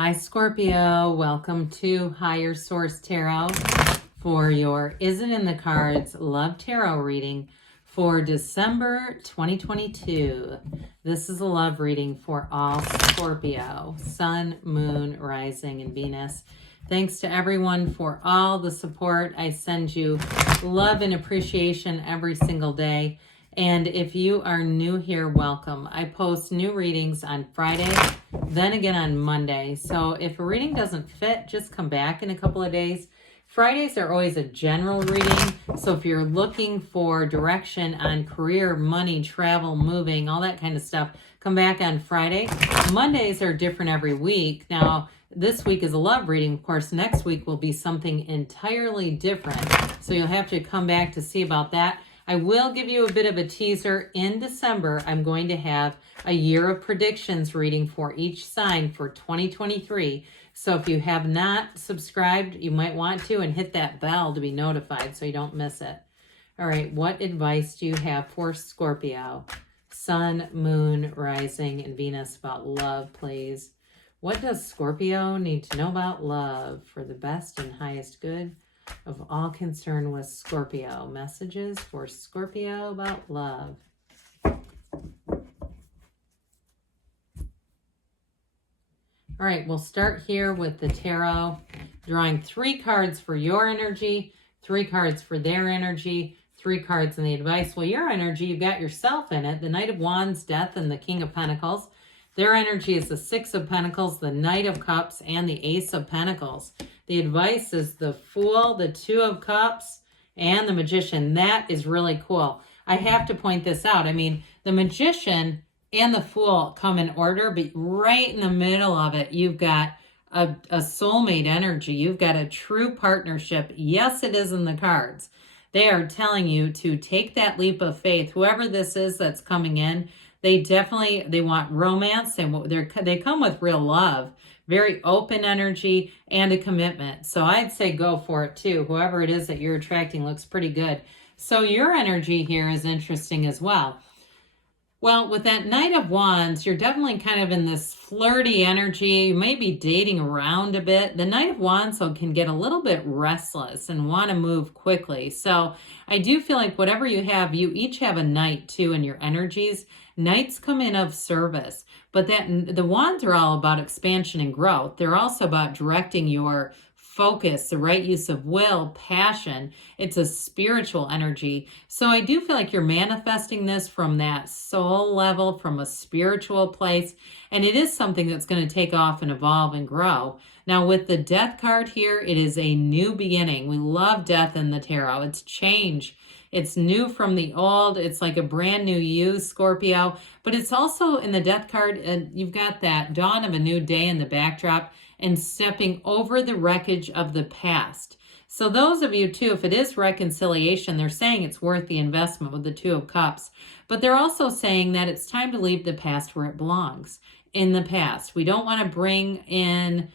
Hi Scorpio, welcome to Higher Source Tarot for your Isn't in the Cards Love Tarot reading for December 2022. This is a love reading for all Scorpio, Sun, Moon, Rising, and Venus. Thanks to everyone for all the support. I send you love and appreciation every single day. And if you are new here, welcome. I post new readings on Friday, then again on Monday. So if a reading doesn't fit, just come back in a couple of days. Fridays are always a general reading. So if you're looking for direction on career, money, travel, moving, all that kind of stuff, come back on Friday. Mondays are different every week. Now, this week is a love reading. Of course, next week will be something entirely different. So you'll have to come back to see about that. I will give you a bit of a teaser. In December, I'm going to have a year of predictions reading for each sign for 2023. So if you have not subscribed, you might want to, and hit that bell to be notified so you don't miss it. All right, what advice do you have for Scorpio? Sun, Moon, Rising, and Venus about love, please. What does Scorpio need to know about love for the best and highest good of all concerned with Scorpio? Messages for Scorpio about love. All right, we'll start here with the tarot, drawing 3 cards for your energy, 3 cards for their energy, 3 cards in the advice. Well, your energy, you've got yourself in it, the Knight of Wands, Death, and the King of Pentacles. Their energy is the 6 of Pentacles, the Knight of Cups, and the Ace of Pentacles. The advice is the Fool, the 2 of Cups, and the Magician. That is really cool. I have to point this out. I mean, the Magician and the Fool come in order, but right in the middle of it, you've got a soulmate energy. You've got a true partnership. Yes, it is in the cards. They are telling you to take that leap of faith. Whoever this is that's coming in, they want romance, and they come with real love. Very open energy and a commitment. So I'd say go for it too. Whoever it is that you're attracting looks pretty good. So your energy here is interesting as well. Well, with that Knight of Wands, you're definitely kind of in this flirty energy. You may be dating around a bit. The Knight of Wands can get a little bit restless and want to move quickly. So I do feel like whatever you have, you each have a Knight too in your energies. Knights come in of service, but the Wands are all about expansion and growth. They're also about directing your focus, the right use of will, passion. It's a spiritual energy. So I do feel like you're manifesting this from that soul level, from a spiritual place. And it is something that's going to take off and evolve and grow. Now with the Death card here, it is a new beginning. We love death in the tarot. It's change. It's new from the old. It's like a brand new you, Scorpio. But it's also in the Death card, you've got that dawn of a new day in the backdrop and stepping over the wreckage of the past. So those of you too, if it is reconciliation, they're saying it's worth the investment with the 2 of Cups. But they're also saying that it's time to leave the past where it belongs, in the past. We don't want to bring in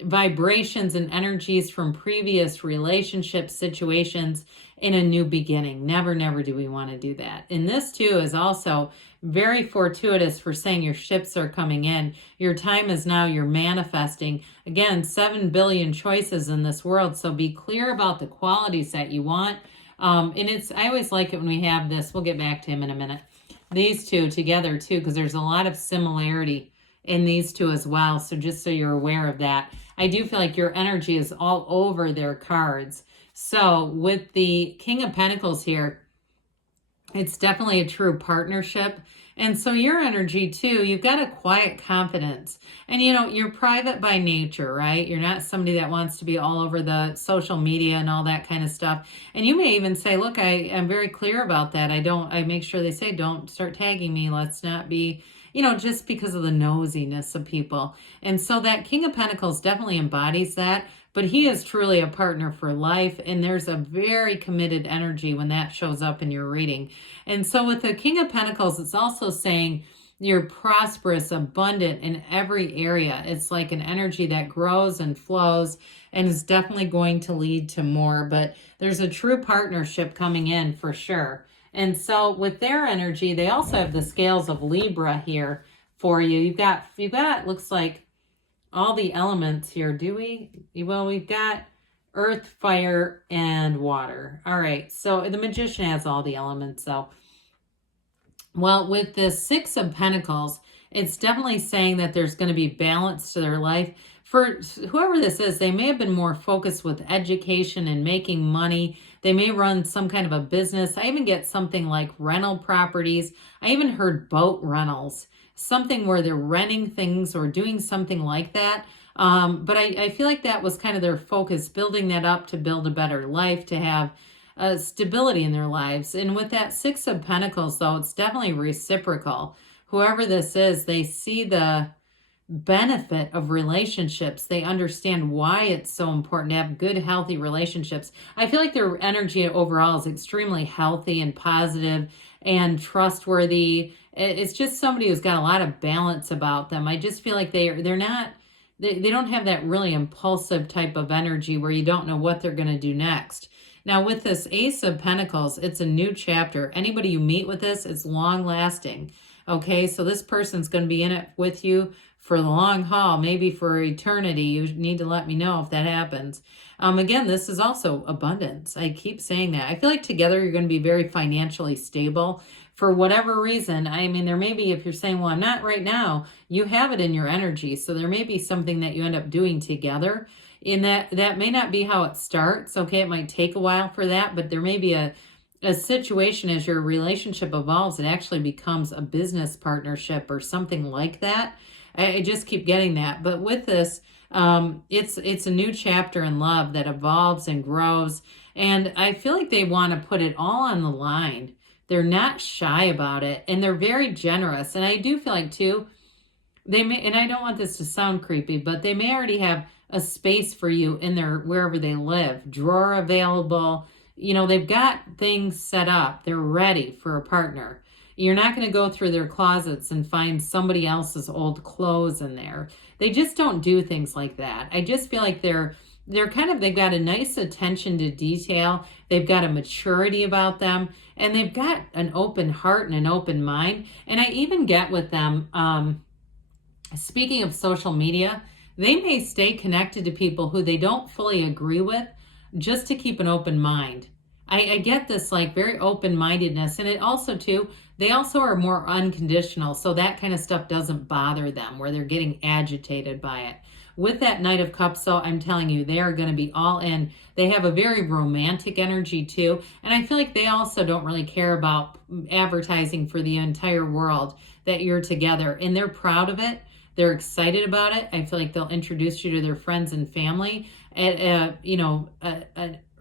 vibrations and energies from previous relationship situations in a new beginning. Never, never do we want to do that. And this too is also very fortuitous for saying your ships are coming in. Your time is now, you're manifesting. Again, 7 billion choices in this world. So be clear about the qualities that you want. And I always like it when we have this. We'll get back to him in a minute. These two together too, because there's a lot of similarity in these two as well. So just so you're aware of that. I do feel like your energy is all over their cards. So with the King of Pentacles here, it's definitely a true partnership. And so your energy too, you've got a quiet confidence. And you know, you're private by nature, right? You're not somebody that wants to be all over the social media and all that kind of stuff. And you may even say, look, I am very clear about that. I make sure they say, don't start tagging me. Let's not be, you know, just because of the nosiness of people. And so that King of Pentacles definitely embodies that. But he is truly a partner for life, and there's a very committed energy when that shows up in your reading. And so with the King of Pentacles, it's also saying you're prosperous, abundant in every area. It's like an energy that grows and flows and is definitely going to lead to more. But there's a true partnership coming in for sure. And so with their energy, they also have the scales of Libra here for you. You've got looks like all the elements here, do we? Well, we've got earth, fire, and water. All right, so the Magician has all the elements, though. Well, with the Six of Pentacles, it's definitely saying that there's going to be balance to their life. For whoever this is, they may have been more focused with education and making money. They may run some kind of a business. I even get something like rental properties. I even heard boat rentals, something where they're renting things or doing something like that. But I feel like that was kind of their focus, building that up to build a better life, to have stability in their lives. And with that Six of Pentacles, though, it's definitely reciprocal. Whoever this is, they see the benefit of relationships. They understand why it's so important to have good, healthy relationships. I feel like their energy overall is extremely healthy and positive and trustworthy. It's just somebody who's got a lot of balance about them. I just feel like they're not, they don't have that really impulsive type of energy where you don't know what they're going to do next. Now, with this Ace of Pentacles, it's a new chapter. Anybody you meet with this, it's long lasting. Okay, so this person's going to be in it with you for the long haul, maybe for eternity. You need to let me know if that happens. Again, this is also abundance. I keep saying that. I feel like together you're going to be very financially stable for whatever reason. I mean, there may be, if you're saying, well, I'm not right now, you have it in your energy. So there may be something that you end up doing together. In that may not be how it starts. Okay, it might take a while for that, but there may be a situation as your relationship evolves, it actually becomes a business partnership or something like that. I just keep getting that. But with this, it's a new chapter in love that evolves and grows. And I feel like they want to put it all on the line. They're not shy about it, and they're very generous. And I do feel like, too, they may, and I don't want this to sound creepy, but they may already have a space for you in their, wherever they live, drawer available. You know, they've got things set up. They're ready for a partner. You're not going to go through their closets and find somebody else's old clothes in there. They just don't do things like that. I just feel like they're kind of, they've got a nice attention to detail. They've got a maturity about them, and they've got an open heart and an open mind. And I even get with them, speaking of social media, they may stay connected to people who they don't fully agree with just to keep an open mind. I get this like very open-mindedness, and it also too, they also are more unconditional, so that kind of stuff doesn't bother them where they're getting agitated by it. With that Knight of Cups, though, I'm telling you, they are going to be all in. They have a very romantic energy too, and I feel like they also don't really care about advertising for the entire world that you're together, and they're proud of it. They're excited about it. I feel like they'll introduce you to their friends and family at,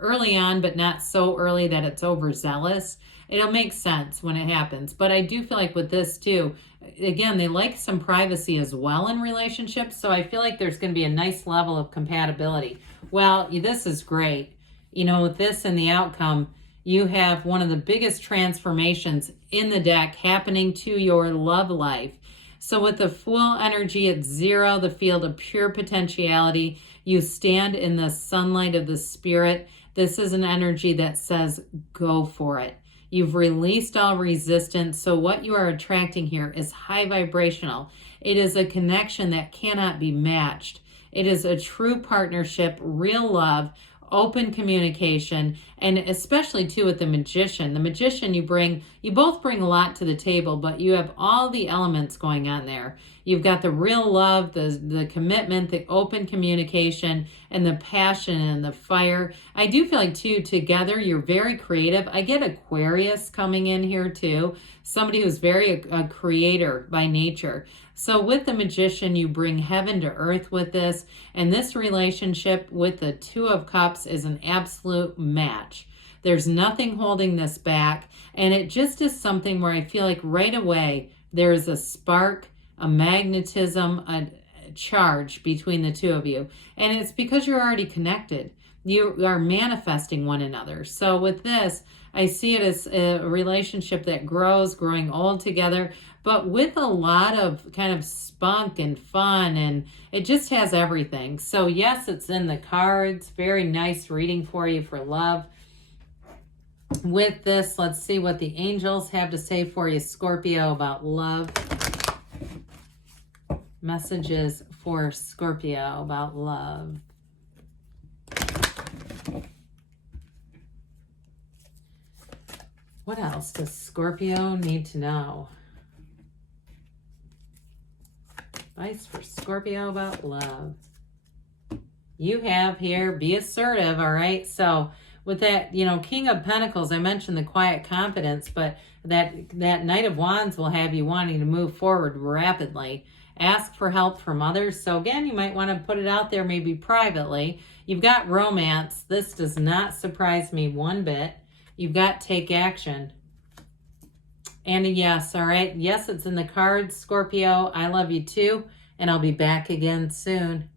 early on, but not so early that it's overzealous. It'll make sense when it happens. But I do feel like with this too, again, they like some privacy as well in relationships. So I feel like there's going to be a nice level of compatibility. Well, this is great. You know, with this and the outcome, you have one of the biggest transformations in the deck happening to your love life. So with the Fool energy at 0, the field of pure potentiality, you stand in the sunlight of the spirit. This is an energy that says, go for it. You've released all resistance. So what you are attracting here is high vibrational. It is a connection that cannot be matched. It is a true partnership, real love, open communication, and especially too with the Magician. The Magician, you both bring a lot to the table, but you have all the elements going on there. You've got the real love, the commitment, the open communication, and the passion and the fire. I do feel like too, together, you're very creative. I get Aquarius coming in here too. Somebody who's very a creator by nature. So with the Magician, you bring heaven to earth with this. And this relationship with the Two of Cups is an absolute match. There's nothing holding this back. And it just is something where I feel like right away, there's a spark, a magnetism, a charge between the two of you. And it's because you're already connected. You are manifesting one another. So with this, I see it as a relationship that grows, growing old together, but with a lot of kind of spunk and fun, and it just has everything. So yes, it's in the cards. Very nice reading for you for love. With this, let's see what the angels have to say for you, Scorpio, about love. Messages for Scorpio about love. What else does Scorpio need to know? Advice for Scorpio about love. You have here, be assertive, all right? So with that, you know, King of Pentacles, I mentioned the quiet confidence, but that Knight of Wands will have you wanting to move forward rapidly. Ask for help from others. So again, you might want to put it out there maybe privately. You've got romance. This does not surprise me one bit. You've got take action. And a yes, all right? Yes, it's in the cards, Scorpio. I love you too, and I'll be back again soon.